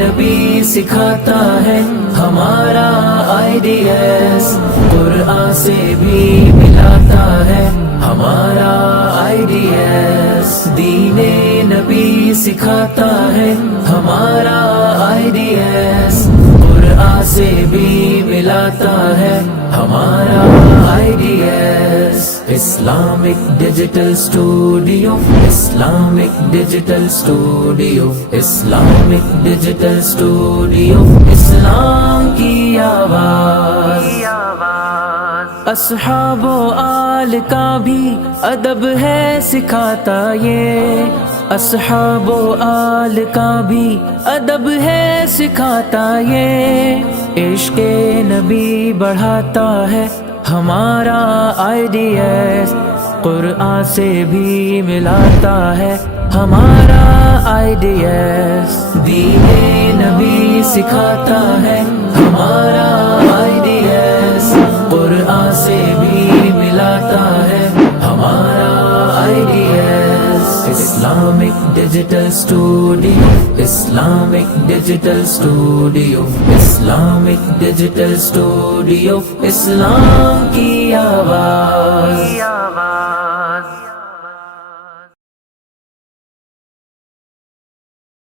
نبی سکھاتا ہے ہمارا IDS، قرآن سے بھی ملاتا ہے ہمارا IDS، دین نبی سکھاتا ہے ہمارا IDS، قرآن سے بھی ملاتا ہے ہمارا IDS۔ Islamic digital studio, Islamic digital studio, Islamic digital studio, اسلام کی آواز۔ اصحاب و آل کا بھی ادب ہے سکھاتا یہ، اصحاب و آل کا بھی ادب ہے سکھاتا یہ، عشق نبی بڑھاتا ہے ہمارا IDS، قرآن سے بھی ملاتا ہے ہمارا IDS، دین نبی سکھاتا ہے ہمارا IDS، قرآن سے بھی ملاتا ہے ہمارا IDS۔ Islamic digital studio, Islamic digital studio, Islamic digital studio, اسلام کی